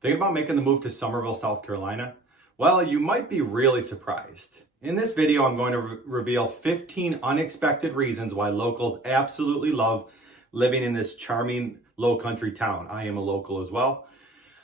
Thinking about making the move to Summerville, South Carolina? Well, you might be really surprised. In this video, I'm going to reveal 15 unexpected reasons why locals absolutely love living in this charming low country town. I am a local as well.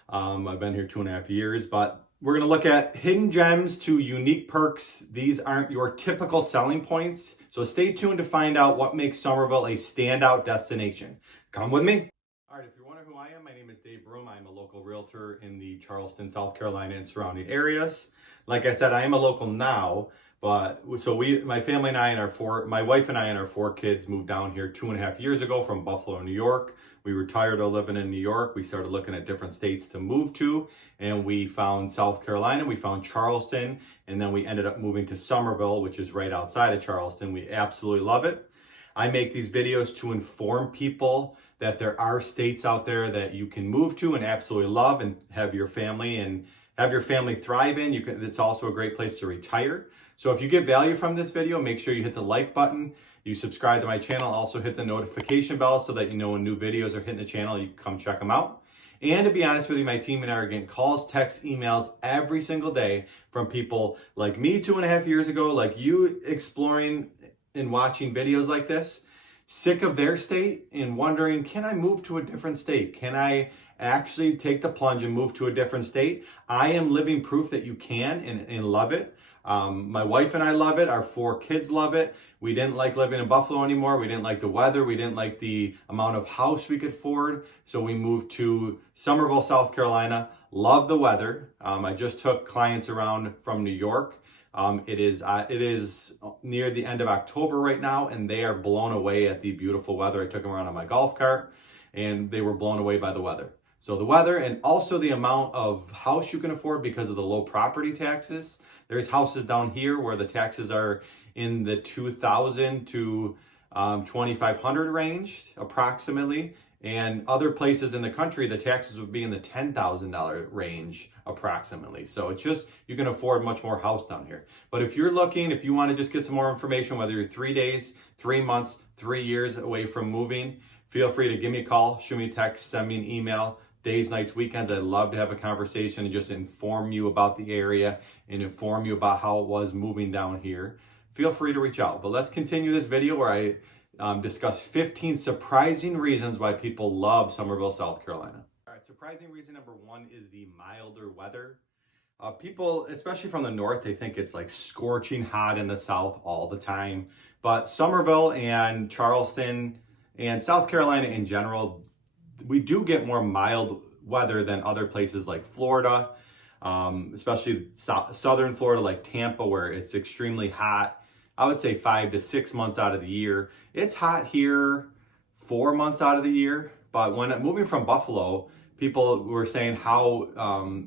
I've been here 2.5 years, but we're going to look at hidden gems to unique perks. These aren't your typical selling points, so stay tuned to find out what makes Summerville a standout destination. Come with me. All right, if you're wondering who I am, my name is Dave Broom. I'm a local realtor in the Charleston, South Carolina and surrounding areas. Like I said, I am a local now, but my family and I and my wife and I and our 4 kids moved down here 2.5 years ago from Buffalo, New York. We were tired of living in New York. We started looking at different states to move to, and we found South Carolina, we found Charleston, and then we ended up moving to Summerville, which is right outside of Charleston. We absolutely love it. I make these videos to inform people that there are states out there that you can move to and absolutely love and have your family thrive in. It's also a great place to retire. So if you get value from this video, make sure you hit the like button, you subscribe to my channel, also hit the notification bell so that you know when new videos are hitting the channel, you can come check them out. And to be honest with you, my team and I are getting calls, texts, emails every single day from people like me 2.5 years ago, like you exploring and watching videos like this, sick of their state and wondering, can I move to a different state? Can I actually take the plunge and move to a different state? I am living proof that you can and love it. My wife and I love it. Our 4 kids love it. We didn't like living in Buffalo anymore. We didn't like the weather. We didn't like the amount of house we could afford. So we moved to Summerville, South Carolina. Love the weather. I just took clients around from New York. It is near the end of October right now, and they are blown away at the beautiful weather. I took them around on my golf cart, and they were blown away by the weather. So the weather and also the amount of house you can afford because of the low property taxes. There's houses down here where the taxes are in the $2,000 to $2,500 range approximately. And other places in the country, the taxes would be in the $10,000 range approximately. So it's just, you can afford much more house down here. But if you want to just get some more information, whether you're 3 days, 3 months, 3 years away from moving, feel free to give me a call, shoot me a text, send me an email. Days, nights, weekends, I'd love to have a conversation and just inform you about the area and inform you about how it was moving down here. Feel free to reach out. But let's continue this video where I discuss 15 surprising reasons why people love Summerville, South Carolina. All right, surprising reason number 1 is the milder weather. People, especially from the north, they think it's like scorching hot in the south all the time. But Summerville and Charleston and South Carolina in general, we do get more mild weather than other places like Florida, especially southern Florida like Tampa, where it's extremely hot. I would say 5 to 6 months out of the year. It's hot here 4 months out of the year. But when moving from Buffalo, people were saying how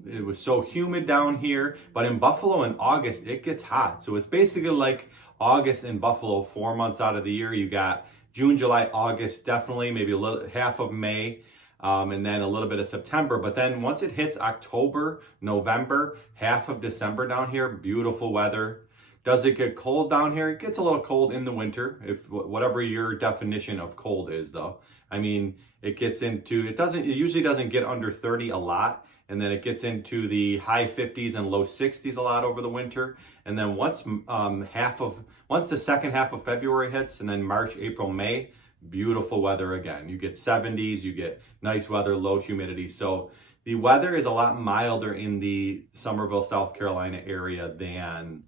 it was so humid down here. But in Buffalo in August, it gets hot. So it's basically like August in Buffalo 4 months out of the year. You got June, July, August, definitely maybe a little half of May. And then a little bit of September. But then once it hits October, November, half of December down here, beautiful weather. Does it get cold down here? It gets a little cold in the winter, if whatever your definition of cold is, though. I mean, it usually doesn't get under 30 a lot, and then it gets into the high 50s and low 60s a lot over the winter. And then once the second half of February hits, and then March, April, May, beautiful weather again. You get 70s, you get nice weather, low humidity. So the weather is a lot milder in the Summerville, South Carolina area than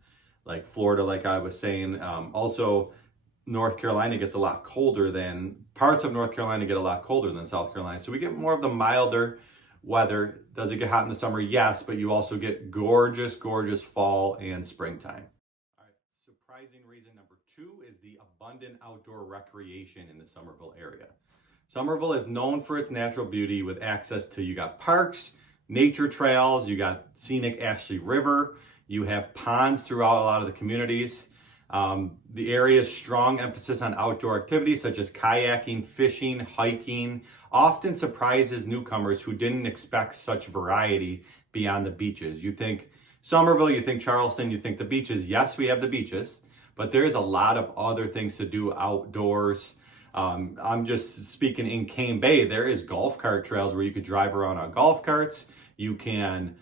like Florida, like I was saying. Also, North Carolina gets a lot colder parts of North Carolina get a lot colder than South Carolina. So we get more of the milder weather. Does it get hot in the summer? Yes, but you also get gorgeous, gorgeous fall and springtime. All right, surprising reason number 2 is the abundant outdoor recreation in the Summerville area. Summerville is known for its natural beauty with access to, you got parks, nature trails, you got scenic Ashley River, you have ponds throughout a lot of the communities. The area's strong emphasis on outdoor activities such as kayaking, fishing, hiking, often surprises newcomers who didn't expect such variety beyond the beaches. You think Summerville, you think Charleston, you think the beaches. Yes, we have the beaches, but there is a lot of other things to do outdoors. I'm just speaking in Cane Bay, there is golf cart trails where you could drive around on golf carts. You can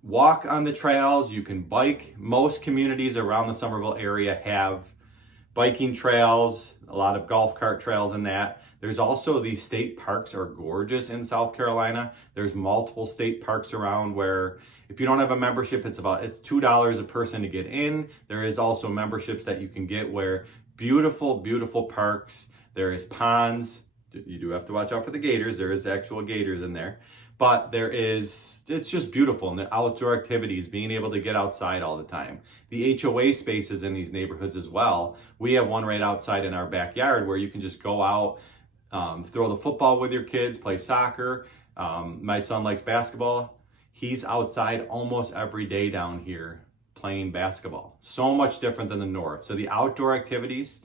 walk on the trails, you can bike. Most communities around the Summerville area have biking trails, a lot of golf cart trails and that. There's also these state parks are gorgeous in South Carolina. There's multiple state parks around where if you don't have a membership, it's $2 a person to get in. There is also memberships that you can get where beautiful, beautiful parks. There is ponds. You do have to watch out for the gators. There is actual gators in there. But it's just beautiful. And the outdoor activities, being able to get outside all the time. The HOA spaces in these neighborhoods as well. We have one right outside in our backyard where you can just go out, throw the football with your kids, play soccer. My son likes basketball. He's outside almost every day down here playing basketball. So much different than the north. So the outdoor activities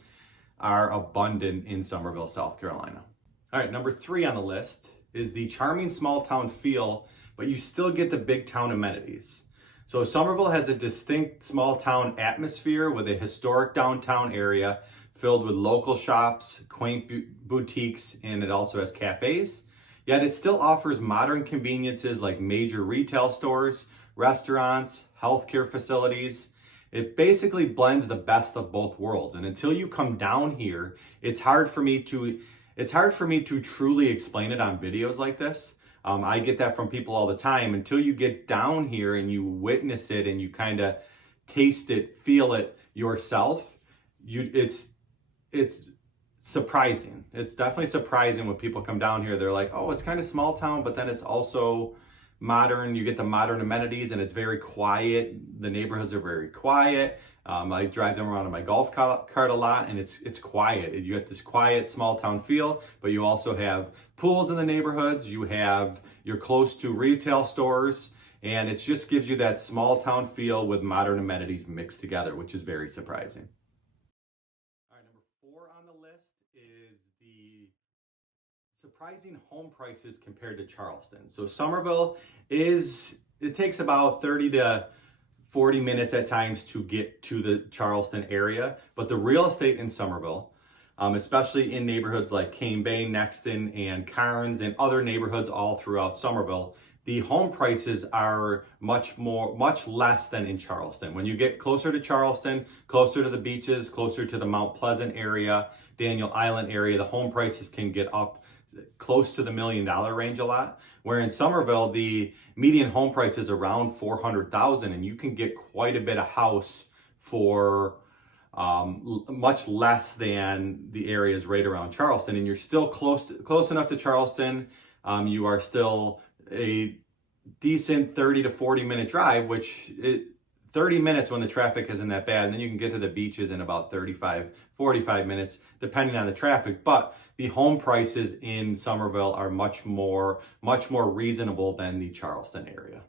are abundant in Summerville, South Carolina. All right, number 3 on the list is the charming small town feel, but you still get the big town amenities. So Summerville has a distinct small town atmosphere with a historic downtown area filled with local shops, quaint boutiques, and it also has cafes. Yet it still offers modern conveniences like major retail stores, restaurants, healthcare facilities. It basically blends the best of both worlds. And until you come down here, it's hard for me to truly explain it on videos like this. I get that from people all the time. Until you get down here and you witness it and you kind of taste it, feel it yourself, it's surprising. It's definitely surprising when people come down here. They're like, oh, it's kind of small town, but then it's also modern. You get the modern amenities and it's very quiet. The neighborhoods are very quiet. I drive them around in my golf cart a lot and it's quiet. You get this quiet small town feel, but you also have pools in the neighborhoods. You're close to retail stores and it just gives you that small town feel with modern amenities mixed together, which is very surprising. All right, number 4 on the list is the surprising home prices compared to Charleston. So Summerville it takes about 30 to 40 minutes at times to get to the Charleston area, but the real estate in Summerville, especially in neighborhoods like Cane Bay, Nexton, and Carnes, and other neighborhoods all throughout Summerville, the home prices are much less than in Charleston. When you get closer to Charleston, closer to the beaches, closer to the Mount Pleasant area, Daniel Island area, the home prices can get up close to the $1 million range a lot. Where in Summerville, the median home price is around $400,000, and you can get quite a bit of house for much less than the areas right around Charleston. And you're still close enough to Charleston. You are still a decent 30 to 40 minute drive, 30 minutes when the traffic isn't that bad, and then you can get to the beaches in about 45 minutes, depending on the traffic. But the home prices in Summerville are much more reasonable than the Charleston area.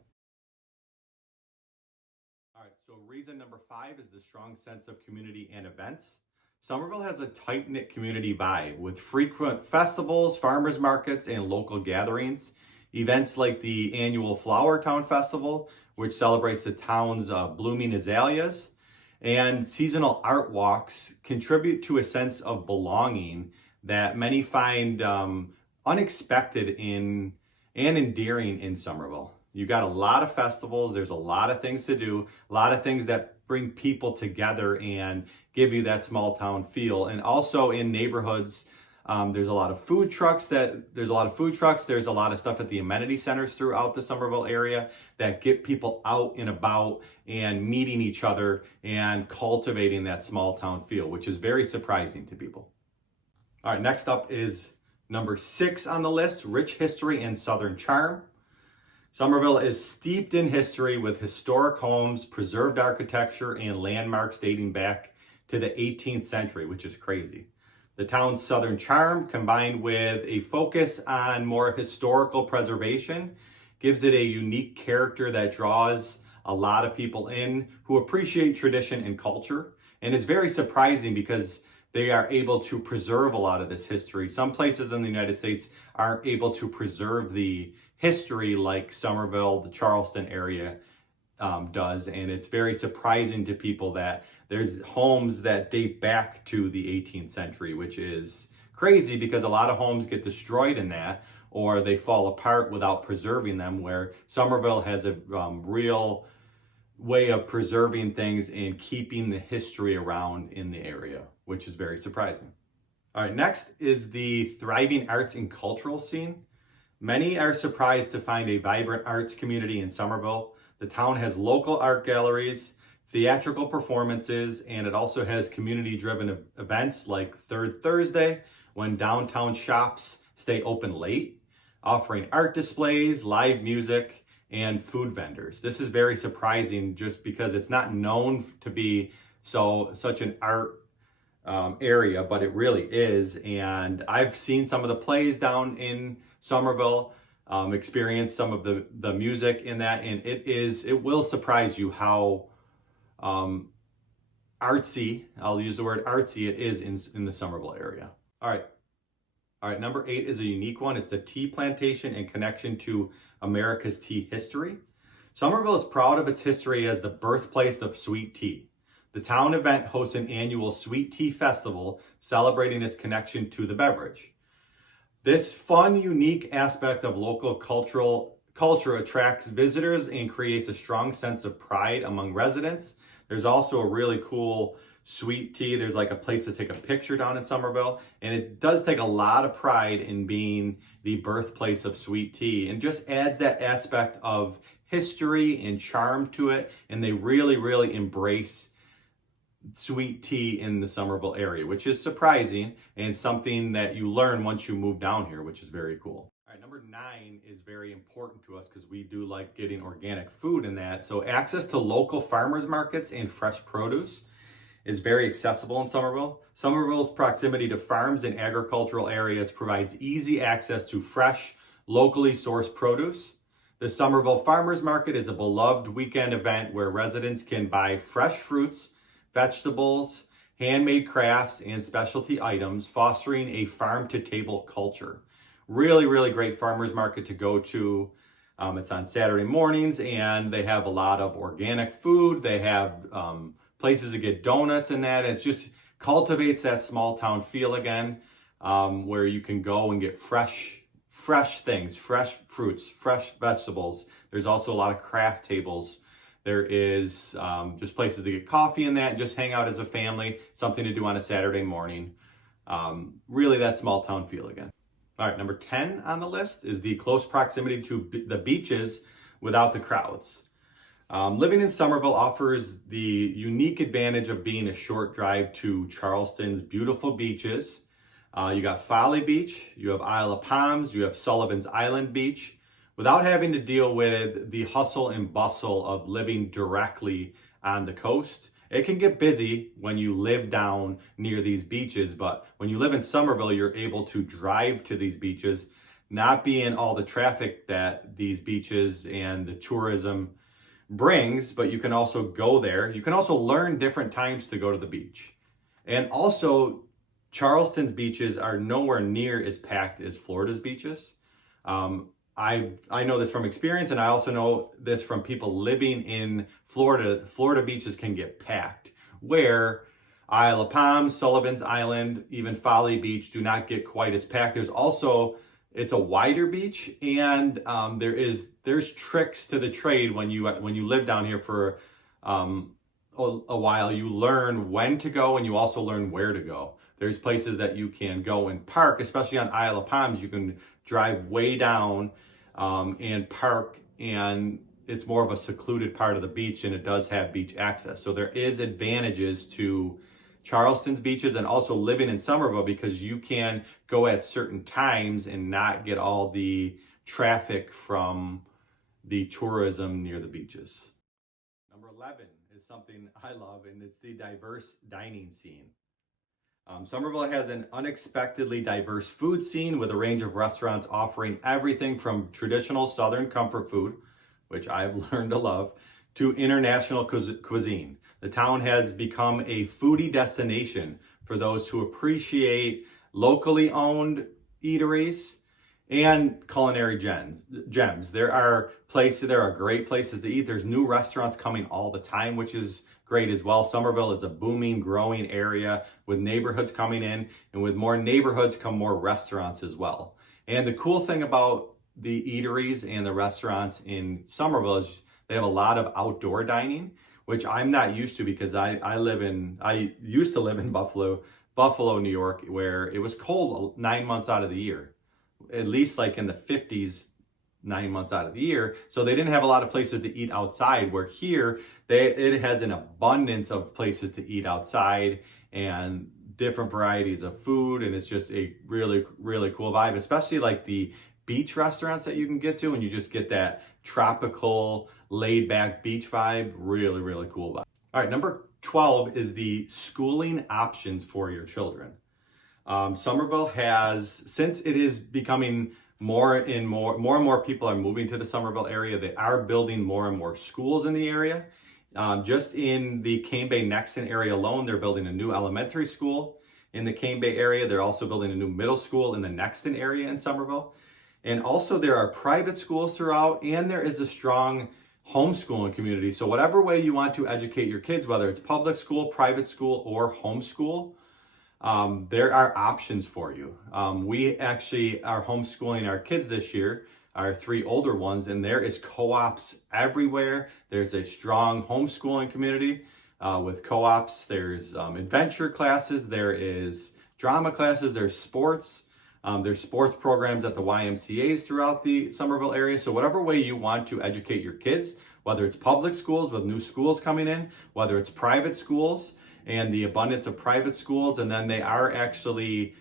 All right, so reason number 5 is the strong sense of community and events. Summerville has a tight-knit community vibe with frequent festivals, farmers markets, and local gatherings. Events like the annual Flower Town Festival, which celebrates the town's blooming azaleas, and seasonal art walks contribute to a sense of belonging that many find unexpected and endearing in Summerville. You got a lot of festivals, there's a lot of things to do, a lot of things that bring people together and give you that small town feel. And also in neighborhoods, there's a lot of food trucks, there's a lot of stuff at the amenity centers throughout the Summerville area that get people out and about and meeting each other and cultivating that small town feel, which is very surprising to people. All right, next up is number 6 on the list, rich history and Southern charm. Summerville is steeped in history with historic homes, preserved architecture, and landmarks dating back to the 18th century, which is crazy. The town's Southern charm, combined with a focus on more historical preservation, gives it a unique character that draws a lot of people in who appreciate tradition and culture. And it's very surprising because they are able to preserve a lot of this history. Some places in the United States aren't able to preserve the history like Summerville, the Charleston area does. And it's very surprising to people that there's homes that date back to the 18th century, which is crazy because a lot of homes get destroyed in that, or they fall apart without preserving them, where Summerville has a real way of preserving things and keeping the history around in the area, which is very surprising. All right, next is the thriving arts and cultural scene. Many are surprised to find a vibrant arts community in Summerville. The town has local art galleries, theatrical performances, and it also has community-driven events like Third Thursday, when downtown shops stay open late, offering art displays, live music, and food vendors. This is very surprising just because it's not known to be such an art area, but it really is. And I've seen some of the plays down in Summerville, experienced some of the music in that, and it will surprise you how artsy, I'll use the word artsy, it is in the Summerville area. All right, number 8 is a unique one. It's the tea plantation and connection to America's tea history. Summerville is proud of its history as the birthplace of sweet tea. The town event hosts an annual sweet tea festival celebrating its connection to the beverage. This fun, unique aspect of local culture attracts visitors and creates a strong sense of pride among residents. There's also a really cool sweet tea. There's like a place to take a picture down in Summerville, and it does take a lot of pride in being the birthplace of sweet tea, and just adds that aspect of history and charm to it. And they really, really embrace sweet tea in the Summerville area, which is surprising and something that you learn once you move down here, which is very cool. All right, number 9 is very important to us because we do like getting organic food in that. So access to local farmers markets and fresh produce is very accessible in Summerville. Summerville's proximity to farms and agricultural areas provides easy access to fresh, locally sourced produce. The Summerville Farmers Market is a beloved weekend event where residents can buy fresh fruits, vegetables, handmade crafts, and specialty items, fostering a farm-to-table culture. Really, really great farmers market to go to. It's on Saturday mornings, and they have a lot of organic food. They have places to get donuts and that. It just cultivates that small town feel again, where you can go and get fresh things, fresh fruits, fresh vegetables. There's also a lot of craft tables. There is just places to get coffee and that, and just hang out as a family, something to do on a Saturday morning. Really that small town feel again. All right, number 10 on the list is the close proximity to the beaches without the crowds. Living in Summerville offers the unique advantage of being a short drive to Charleston's beautiful beaches. You got Folly Beach, you have Isle of Palms, you have Sullivan's Island Beach, without having to deal with the hustle and bustle of living directly on the coast. It can get busy when you live down near these beaches, but when you live in Summerville, you're able to drive to these beaches, not be in all the traffic that these beaches and the tourism brings, but you can also go there. You can also learn different times to go to the beach. And also, Charleston's beaches are nowhere near as packed as Florida's beaches. I know this from experience, and I also know this from people living in Florida. Florida beaches can get packed, where Isle of Palms, Sullivan's Island, even Folly Beach do not get quite as packed. There's also, it's a wider beach, and there's tricks to the trade when you live down here for a while. You learn when to go, and you also learn where to go. There's places that you can go and park, especially on Isle of Palms. You can drive way down and park, and it's more of a secluded part of the beach, and it does have beach access. So there is advantages to Charleston's beaches and also living in Summerville, because you can go at certain times and not get all the traffic from the tourism near the beaches. Number 11 is something I love, and it's the diverse dining scene. Somerville has an unexpectedly diverse food scene with a range of restaurants offering everything from traditional Southern comfort food, which I've learned to love, to international cuisine. The town has become a foodie destination for those who appreciate locally owned eateries and culinary gems. There are great places to eat. There's new restaurants coming all the time, which is great as well. Summerville is a booming, growing area with neighborhoods coming in, and with more neighborhoods come more restaurants as well. And the cool thing about the eateries and the restaurants in Summerville is they have a lot of outdoor dining, which I'm not used to because I used to live in Buffalo, New York, where it was cold 9 months out of the year, at least like in the 50s, 9 months out of the year. So they didn't have a lot of places to eat outside, where here it has an abundance of places to eat outside and different varieties of food. And it's just a really, really cool vibe, especially like the beach restaurants that you can get to, and you just get that tropical, laid back beach vibe. Really, really cool vibe. All right, number 12 is the schooling options for your children. Summerville has, since it is becoming more and more people are moving to the Summerville area, they are building more and more schools in the area. Just in the Cane Bay Nexton area alone, they're building a new elementary school in the Cane Bay area. They're also building a new middle school in the Nexton area in Summerville. And also there are private schools throughout, and there is a strong homeschooling community. So whatever way you want to educate your kids, whether it's public school, private school, or homeschool, there are options for you. We actually are homeschooling our kids this year, our 3 older ones, and there is co-ops everywhere. There's a strong homeschooling community with co-ops. There's adventure classes, there is drama classes, there's sports. There's sports programs at the YMCAs throughout the Summerville area. So whatever way you want to educate your kids, whether it's public schools with new schools coming in, whether it's private schools and the abundance of private schools, and then they are actually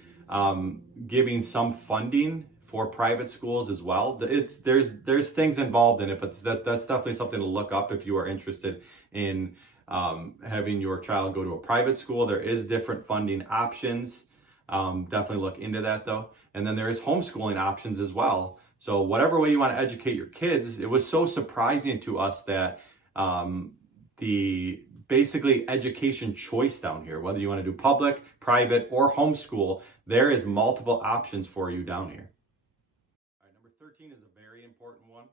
giving some funding for private schools as well. There's things involved in it, but that's definitely something to look up if you are interested in having your child go to a private school. There is different funding options. Definitely look into that though. And then there is homeschooling options as well. So whatever way you want to educate your kids, it was so surprising to us that the basically education choice down here, whether you want to do public, private, or homeschool, there is multiple options for you down here. All right, number 13 is a very important one.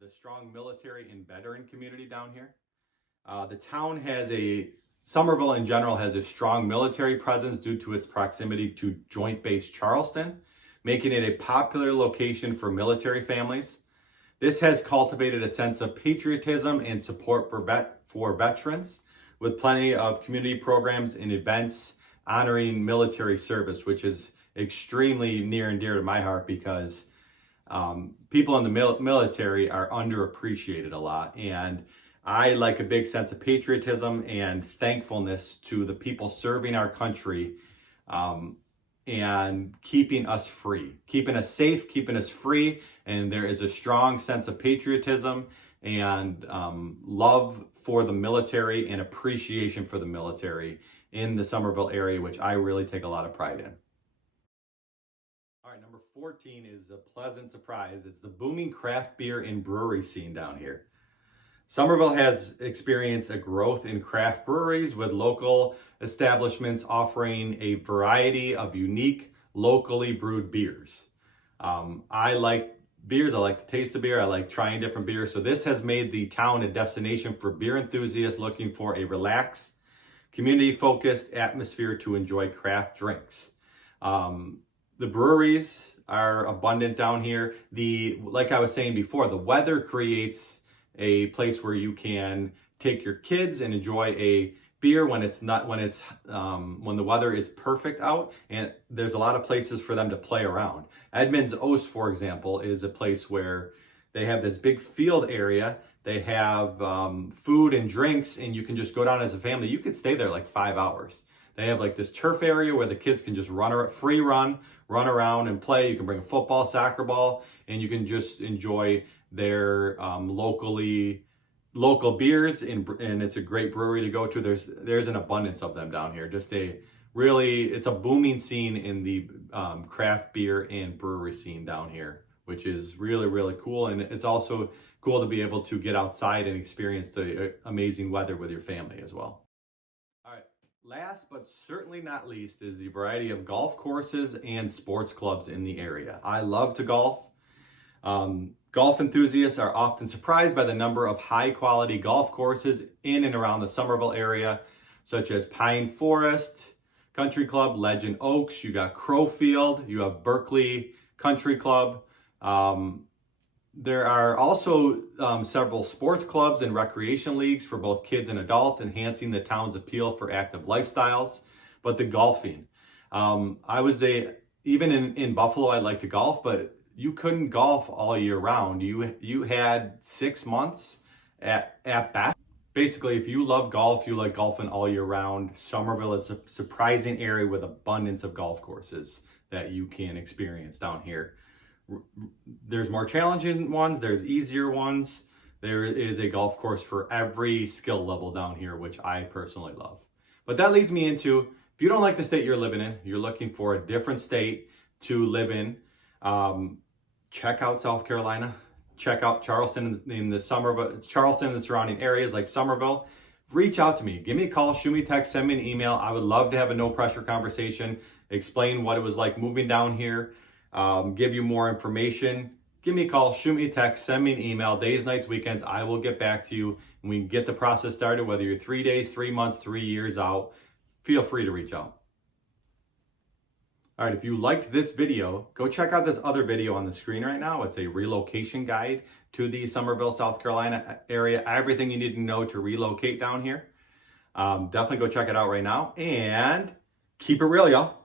The strong military and veteran community down here. The town Summerville in general has a strong military presence due to its proximity to Joint Base Charleston, making it a popular location for military families. This has cultivated a sense of patriotism and support for veterans, with plenty of community programs and events honoring military service, which is extremely near and dear to my heart because people in the military are underappreciated a lot. And I like a big sense of patriotism and thankfulness to the people serving our country and keeping us free, keeping us safe, keeping us free. And there is a strong sense of patriotism and love for the military and appreciation for the military in the Summerville area, which I really take a lot of pride in. All right, number 14 is a pleasant surprise. It's the booming craft beer and brewery scene down here. Summerville has experienced a growth in craft breweries, with local establishments offering a variety of unique, locally brewed beers. I like beers. I like the taste of beer. I like trying different beers. So this has made the town a destination for beer enthusiasts looking for a relaxed, community-focused atmosphere to enjoy craft drinks. The breweries are abundant down here. Like I was saying before, the weather creates a place where you can take your kids and enjoy a beer when the weather is perfect out, and there's a lot of places for them to play around. Edmonds Oast, for example, is a place where they have this big field area. They have food and drinks, and you can just go down as a family. You could stay there like 5 hours. They have like this turf area where the kids can just run around and play. You can bring a football, soccer ball, and you can just enjoy their local beers, and it's a great brewery to go to. There's an abundance of them down here. It's a booming scene in the craft beer and brewery scene down here, which is really, really cool. And it's also cool to be able to get outside and experience the amazing weather with your family as well. All right, last but certainly not least is the variety of golf courses and sports clubs in the area. I love to golf. Golf enthusiasts are often surprised by the number of high-quality golf courses in and around the Summerville area, such as Pine Forest Country Club, Legend Oaks, you got Crowfield, you have Berkeley country club. There are also several sports clubs and recreation leagues for both kids and adults, enhancing the town's appeal for active lifestyles. But the golfing, I would say, even in Buffalo, I like to golf, but you couldn't golf all year round. You had 6 months at best. Basically, if you love golf, you like golfing all year round. Summerville is a surprising area with abundance of golf courses that you can experience down here. There's more challenging ones, there's easier ones. There is a golf course for every skill level down here, which I personally love. But that leads me into, if you don't like the state you're living in, you're looking for a different state to live in, check out South Carolina. Check out Charleston Charleston and the surrounding areas like Summerville. Reach out to me. Give me a call, shoot me a text, send me an email. I would love to have a no pressure conversation, explain what it was like moving down here, give you more information. Give me a call, shoot me a text, send me an email, days, nights, weekends. I will get back to you and we can get the process started, whether you're 3 days, 3 months, 3 years out. Feel free to reach out. All right, if you liked this video, go check out this other video on the screen right now. It's a relocation guide to the Summerville, South Carolina area. Everything you need to know to relocate down here. Definitely go check it out right now and keep it real, y'all.